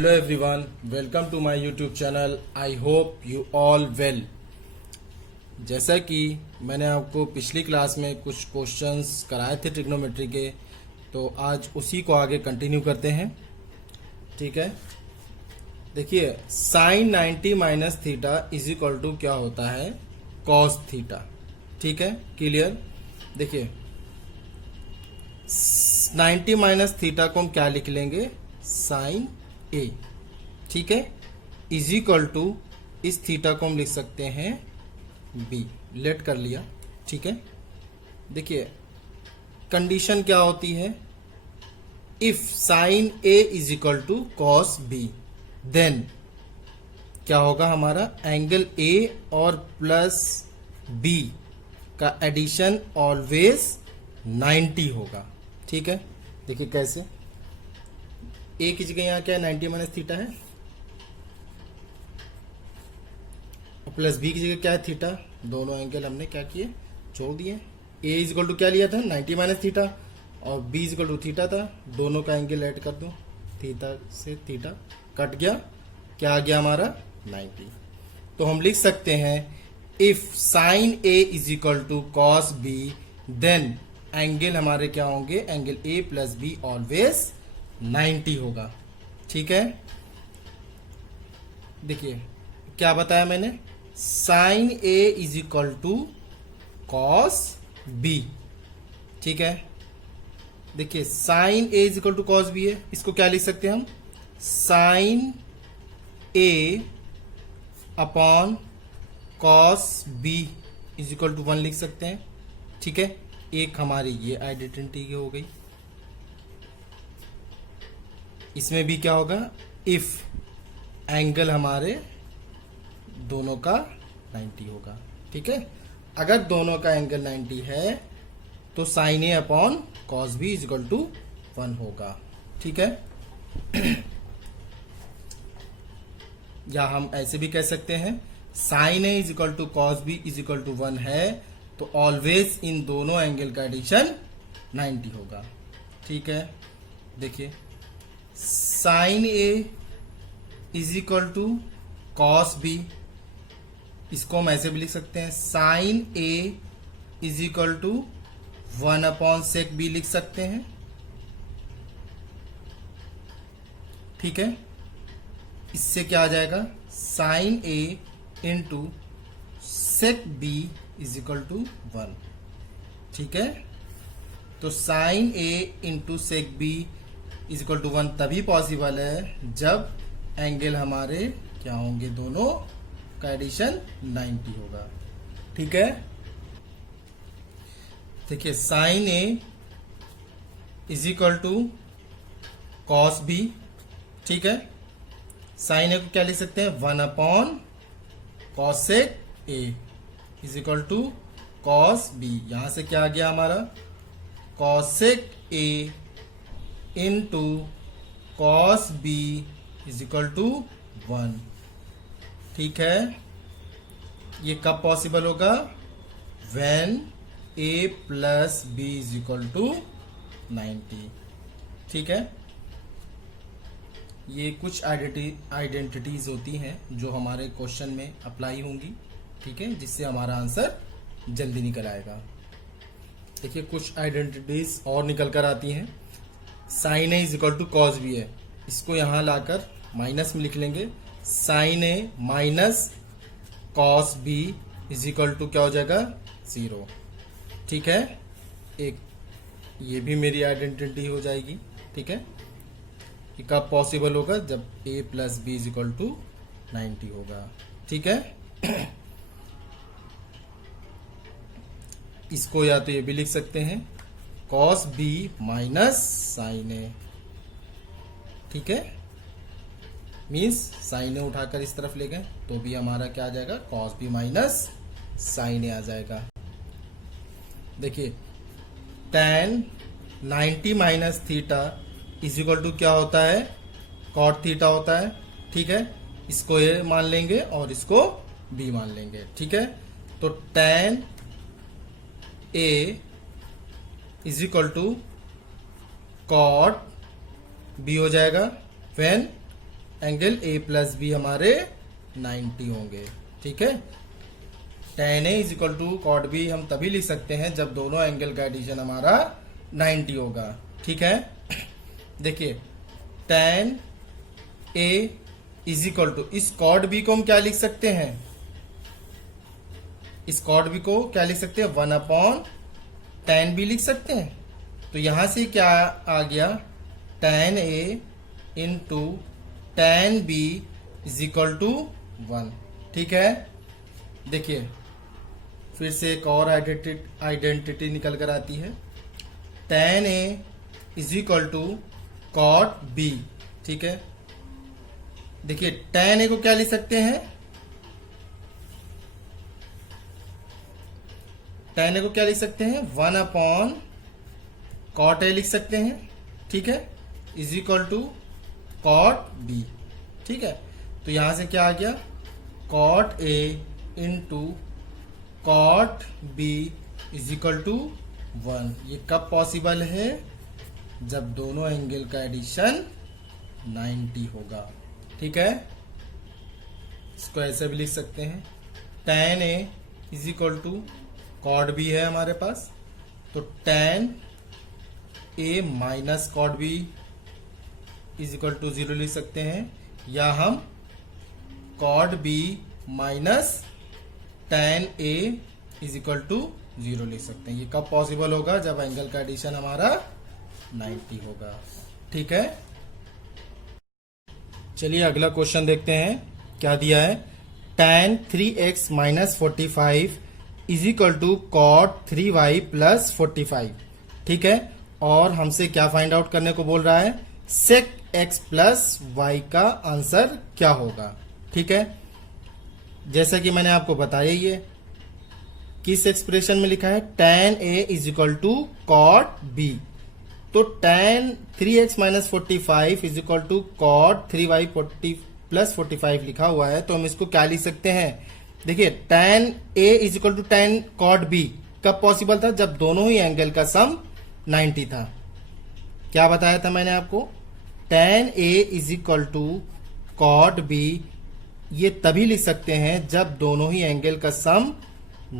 Hello everyone, welcome to my YouTube channel. I hope you all well. जैसा कि मैंने आपको पिछली क्लास में कुछ क्वेश्चंस कराए थे ट्रिग्नोमेट्री के, तो आज उसी को आगे कंटिन्यू करते हैं. ठीक है, देखिए sine 90 minus theta is equal to क्या होता है, कॉस थीटा. ठीक है, क्लियर. देखिए 90 माइनस थीटा को हम क्या लिख लेंगे, साइन ए. ठीक है, इज इक्वल टू इस थीटा को हम लिख सकते हैं बी. लेट कर लिया. ठीक है, देखिए कंडीशन क्या होती है, if sine A is equal to cos B then क्या होगा, हमारा एंगल ए और प्लस बी का एडिशन ऑलवेज 90 होगा. ठीक है, देखिए कैसे, ए की जगह यहाँ क्या है, 90 माइनस थीटा है, और प्लस बी की जगह क्या है, थीटा. दोनों एंगल हमने क्या किए, जोड़ दिए. ए इज इक्वल टू क्या लिया था, 90 माइनस थीटा, और B is equal to theta था. दोनों का एंगल ऐड कर दो, थीटा से थीटा कट गया, क्या आ गया हमारा 90. तो हम लिख सकते हैं if sine A is equal to cos B then angle हमारे क्या होंगे, angle A plus B always 90 होगा. ठीक है, देखिए क्या बताया मैंने, sine A is equal to cos B. ठीक है, देखिए sine A is equal to cos B है, इसको क्या लिख सकते हैं हम, sine A upon cos B is equal to 1 लिख सकते हैं. ठीक है, एक हमारी ये आइडेंटिटी हो गई. इसमें भी क्या होगा, इफ एंगल हमारे दोनों का 90 होगा. ठीक है, अगर दोनों का एंगल 90 है तो sine A upon cos B is equal to 1 होगा. ठीक है, या हम ऐसे भी कह सकते हैं, sine A is equal to cos B is equal to 1 है तो ऑलवेज इन दोनों एंगल का एडिशन 90 होगा. ठीक है, देखिए sine A is equal to cos B, इसको हम ऐसे भी लिख सकते हैं, sine A is equal to 1 upon sec B लिख सकते हैं. ठीक है, इससे क्या आ जाएगा, sine A into sec B is equal to 1. ठीक है, तो sine A into sec B is equal to 1 तभी पॉसिबल है जब एंगल हमारे क्या होंगे, दोनों का एडिशन 90 होगा. ठीक है, देखिए sine A is equal to cos B. ठीक है, साइन ए को क्या लिख सकते हैं, 1 upon cosec A is equal to cos B. यहां से क्या आ गया हमारा, cosec A into cos B is equal to 1. ठीक है, ये कब पॉसिबल होगा, when A plus B is equal to 90. ठीक है, ये कुछ आइडेंटिटीज होती हैं जो हमारे क्वेश्चन में अप्लाई होंगी. ठीक है, जिससे हमारा आंसर जल्दी निकल आएगा. देखिए कुछ आइडेंटिटीज और निकल कर आती हैं. Sine A is equal to cos B है, इसको यहां लाकर माइनस में लिख लेंगे, sine A minus cos B is equal to क्या हो जाएगा, 0. ठीक है, एक ये भी मेरी आइडेंटिटी हो जाएगी. ठीक है, ये कब पॉसिबल होगा, जब A plus B is equal to 90 होगा. ठीक है, इसको या तो ये भी लिख सकते हैं, कॉस बी माइनस साइन ए. ठीक है, मीन्स साइन ए उठाकर इस तरफ ले गए तो भी हमारा क्या आ जाएगा, cos B minus sine A आ जाएगा. देखिए tan 90 minus theta is equal to क्या होता है, कॉट थीटा होता है. ठीक है, इसको ए मान लेंगे और इसको बी मान लेंगे. ठीक है, तो tan A is equal to cot B हो जाएगा, when angle A plus B हमारे 90 होंगे। ठीक है, tan A is equal to cot B हम तभी लिख सकते हैं जब दोनों एंगल का एडिशन हमारा 90 होगा। ठीक है, देखिए tan A is equal to इस कॉट बी को हम क्या लिख सकते हैं, इस कॉट बी को क्या लिख सकते हैं 1 अपॉन tan B लिख सकते हैं। तो यहां से क्या आ गया tan A into tan B is equal to 1। ठीक है, देखिए फिर से एक और आइडेंटिटी निकल कर आती है, tan A is equal to cot B। ठीक है, देखिए tan A को क्या लिख सकते हैं, tan A को क्या लिख सकते हैं 1 अपॉन cot A लिख सकते हैं। ठीक है, is equal to cot B। ठीक है, तो यहां से क्या आ गया cot A into cot B is equal to 1। ये कब पॉसिबल है, जब दोनों एंगल का एडिशन 90 होगा। ठीक है, इसको ऐसे भी लिख सकते हैं tan A is equal to cot B है हमारे पास, तो tan A minus cot B is equal to 0 लिख सकते हैं, या हम cot B minus tan A is equal to 0 लिख सकते हैं। ये कब पॉसिबल होगा, जब एंगल का एडिशन हमारा 90 होगा। ठीक है, चलिए अगला क्वेश्चन देखते हैं क्या दिया है। tan 3x minus 45 is equal to cot 3y plus 45। ठीक है, और हमसे क्या फाइंड आउट करने को बोल रहा है, sec x प्लस वाई का आंसर क्या होगा। ठीक है, जैसा कि मैंने आपको बताया ही है, किस एक्सप्रेशन में लिखा है tan A is equal to cot B, तो tan 3x minus 45 is equal to cot 3y plus 45 लिखा हुआ है, तो हम इसको क्या लिख सकते हैं, देखिए tan A is equal to tan cot B कब पॉसिबल था, जब दोनों ही एंगल का सम 90 था। क्या बताया था मैंने आपको, tan A is equal to cot B ये तभी लिख सकते हैं जब दोनों ही एंगल का सम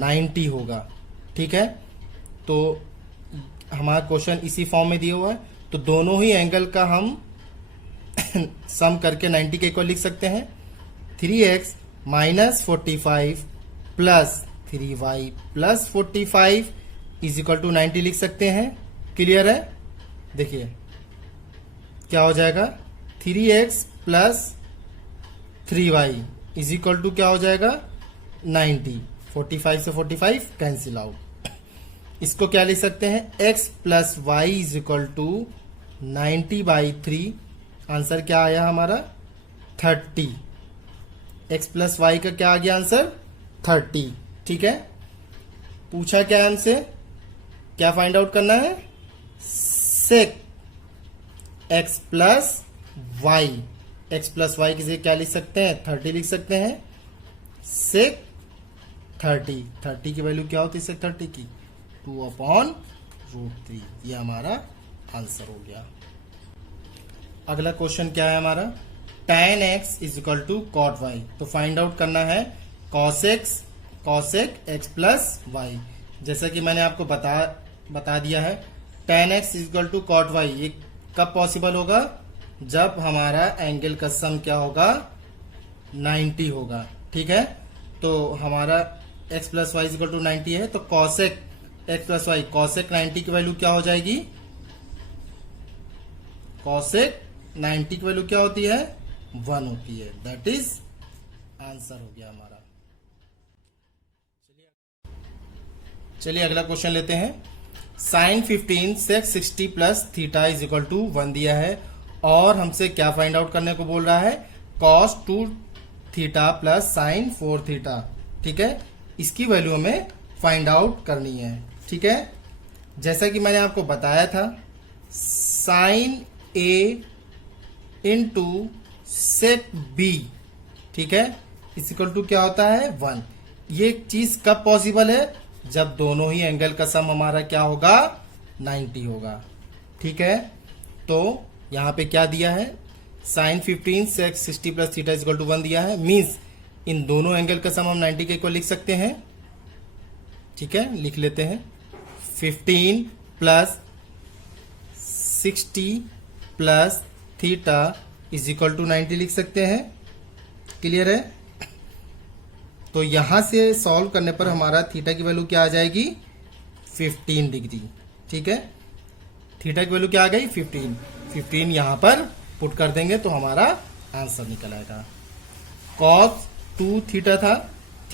90 होगा। ठीक है, तो हमारा क्वेश्चन इसी फॉर्म में दिया हुआ है, तो दोनों ही एंगल का हम सम करके 90 के इक्वल लिख सकते हैं। 3x minus 45 plus 3y plus 45 is equal to 90 लिख सकते हैं। क्लियर है, देखिए क्या हो जाएगा 3x plus 3y is equal to क्या हो जाएगा 90। 45 से 45 कैंसिल आउट। इसको क्या लिख सकते हैं, x plus y is equal to 90/3। Answer क्या आया हमारा 30। x प्लस वाई का क्या आ गया आंसर 30। ठीक है, पूछा क्या हमसे, क्या फाइंड आउट करना है, sec x plus y. x plus y की जगह क्या लिख सकते हैं 30 लिख सकते हैं। sec 30 की वैल्यू क्या होती है sec 30 की 2/√3। ये हमारा आंसर हो गया। अगला क्वेश्चन क्या है हमारा, tan x is equal to cot y, तो फाइंड आउट करना है cosec x प्लस वाई। जैसा कि मैंने आपको बता दिया है tan x is equal to cot y, ये कब पॉसिबल होगा, जब हमारा एंगल का सम क्या होगा 90 होगा। ठीक है, तो हमारा x plus y is equal to 90 है, तो cosec x plus y cosec 90 की वैल्यू क्या हो जाएगी, cosec 90 की वैल्यू क्या होती है 1 होती है। दैट इज आंसर हो गया हमारा। चलिए अगला क्वेश्चन लेते हैं। sin 15 sec 60 plus theta is equal to 1 दिया है, और हमसे क्या फाइंड आउट करने को बोल रहा है, cos 2 theta plus sin 4 theta. ठीक है, इसकी वैल्यू हमें फाइंड आउट करनी है। ठीक है, जैसा कि मैंने आपको बताया था sin A into sec B, ठीक है, इस इक्वल टू क्या होता है 1। ये चीज कब पॉसिबल है, जब दोनों ही एंगल का सम हमारा क्या होगा 90 होगा। ठीक है, तो यहां पे क्या दिया है sine 15 sec 60 plus theta is equal to 1 दिया है, मीन्स इन दोनों एंगल का सम हम 90 के इक्वल लिख सकते हैं। ठीक है, लिख लेते हैं 15 plus 60 plus theta is equal to 90 लिख सकते हैं। क्लियर है? तो यहां से सॉल्व करने पर हमारा थीटा की वैल्यू क्या आ जाएगी? 15 डिग्री। ठीक है, थीटा की वैल्यू क्या आ गई? 15 यहां पर पुट कर देंगे तो हमारा आंसर निकल आएगा। कॉस 2 थीटा था,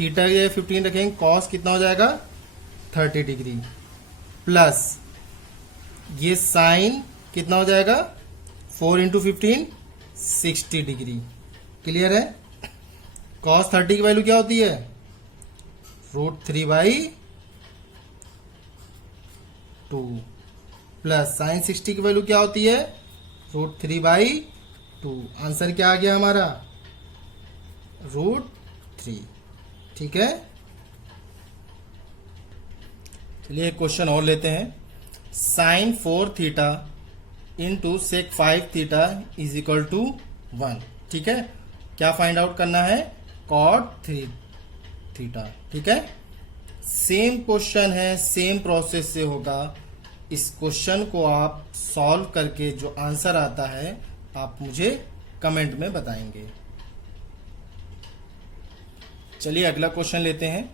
थीटा ये 15 रखेंगे, कॉस कितना हो जाएगा? 30 डिग्री प्लस ये साइन कितना हो जाएगा? 4 इंटू 15 60 डिग्री। क्लियर है? कॉस 30 की वैल्यू क्या होती है? √3/2 प्लस साइन 60 की वैल्यू क्या होती है? √3/2। आंसर क्या आ गया हमारा? √3। ठीक है, चलिए एक क्वेश्चन और लेते हैं। Sine 4 theta into sec 5 theta is equal to 1। ठीक है, क्या फाइंड आउट करना है? Cot 3 theta. ठीक है, सेम क्वेश्चन है, सेम प्रोसेस से होगा। इस क्वेश्चन को आप सॉल्व करके जो आंसर आता है आप मुझे कमेंट में बताएंगे। चलिए अगला क्वेश्चन लेते हैं।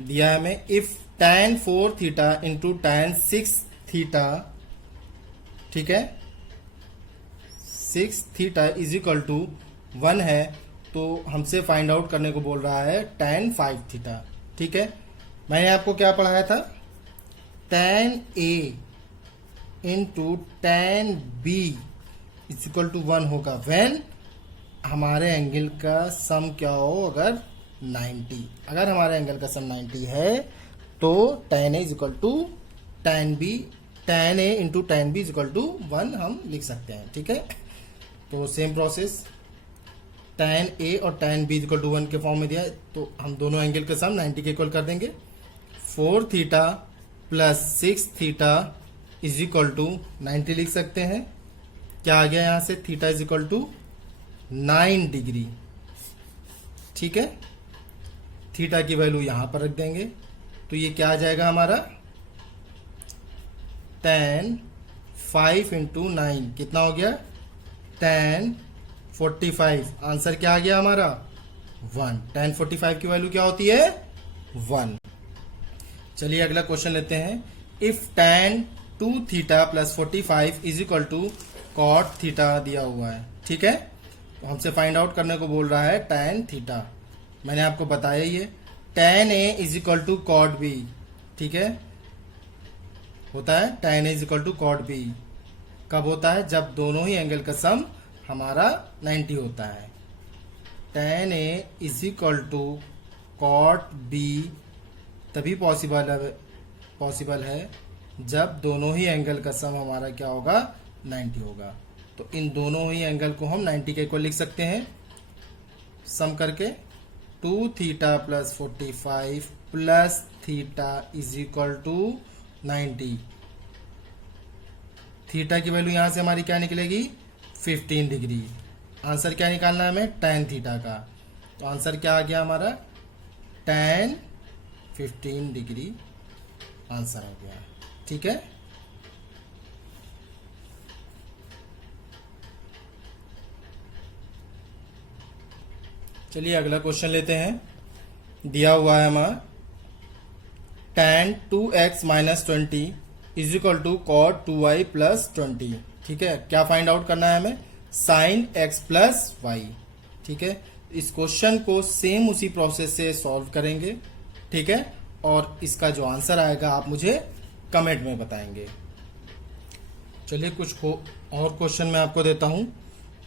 दिया है हमें if tan 4 theta into tan 6 theta, ठीक है, 6 थीटा इज इक्वल टू 1 है, तो हमसे फाइंड आउट करने को बोल रहा है tan 5 थीटा। ठीक है, मैंने आपको क्या पढ़ाया था? tan A into tan B is equal to 1 होगा व्हेन हमारे एंगल का सम क्या हो? अगर 90, अगर हमारे एंगल का सम 90 है तो tan A is equal to tan B, tan A into tan B is equal to 1 हम लिख सकते हैं। ठीक है, तो सेम प्रोसेस, tan A और tan B is equal to 1 के फॉर्म में दिया है, तो हम दोनों एंगल का सम 90 के इक्वल कर देंगे। 4 theta plus 6 theta is equal to 90 लिख सकते हैं। क्या आ गया यहां से? Theta is equal to 9 degree. ठीक है, थीटा की वैल्यू यहां पर रख देंगे, तो ये क्या आ जाएगा हमारा? tan 5 इंटू 9 कितना हो गया? tan 45। आंसर क्या आ गया हमारा? 1। tan 45 की वैल्यू क्या होती है? 1। चलिए अगला क्वेश्चन लेते हैं। If tan 2 theta plus 45 is equal to cot theta दिया हुआ है। ठीक है, तो हमसे फाइंड आउट करने को बोल रहा है tan थीटा। मैंने आपको बताया ये tan A is equal to cot B। ठीक है, होता है tan A is equal to cot B। कब होता है? जब दोनों ही एंगल का सम हमारा 90 होता है। tan A is equal to cot B तभी पॉसिबल है जब दोनों ही एंगल का सम हमारा क्या होगा? 90 होगा। तो इन दोनों ही एंगल को हम 90 के इक्वल लिख सकते हैं सम करके। 2 theta plus 45 plus theta is equal to 90। Theta की वैल्यू यहां से हमारी क्या निकलेगी? 15 डिग्री। आंसर क्या निकालना है हमें? tan थीटा का। तो आंसर क्या आ गया हमारा? tan 15 डिग्री आंसर हो गया। ठीक है, चलिए अगला क्वेश्चन लेते हैं। दिया हुआ है हमारा tan 2x minus 20 is equal to cot 2y plus 20। ठीक है, क्या फाइंड आउट करना है हमें? Sine x plus y। ठीक है, इस क्वेश्चन को सेम उसी प्रोसेस से सॉल्व करेंगे। ठीक है, और इसका जो आंसर आएगा आप मुझे कमेंट में बताएंगे। चलिए कुछ और क्वेश्चन मैं आपको देता हूं।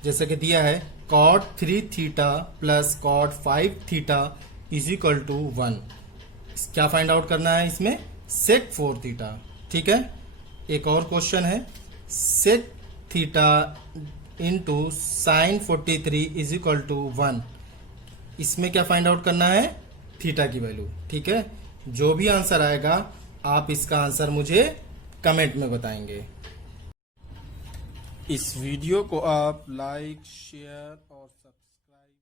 जैसे कि दिया है cot 3 theta plus cot 5 theta is equal to 1। क्या फाइंड आउट करना है इसमें? Sec 4 theta. ठीक है, एक और क्वेश्चन है sec theta into sine 43 is equal to 1। इसमें क्या फाइंड आउट करना है? थीटा की वैल्यू। ठीक है, जो भी आंसर आएगा आप इसका आंसर मुझे कमेंट में बताएंगे। इस वीडियो को आप लाइक शेयर और सब्सक्राइब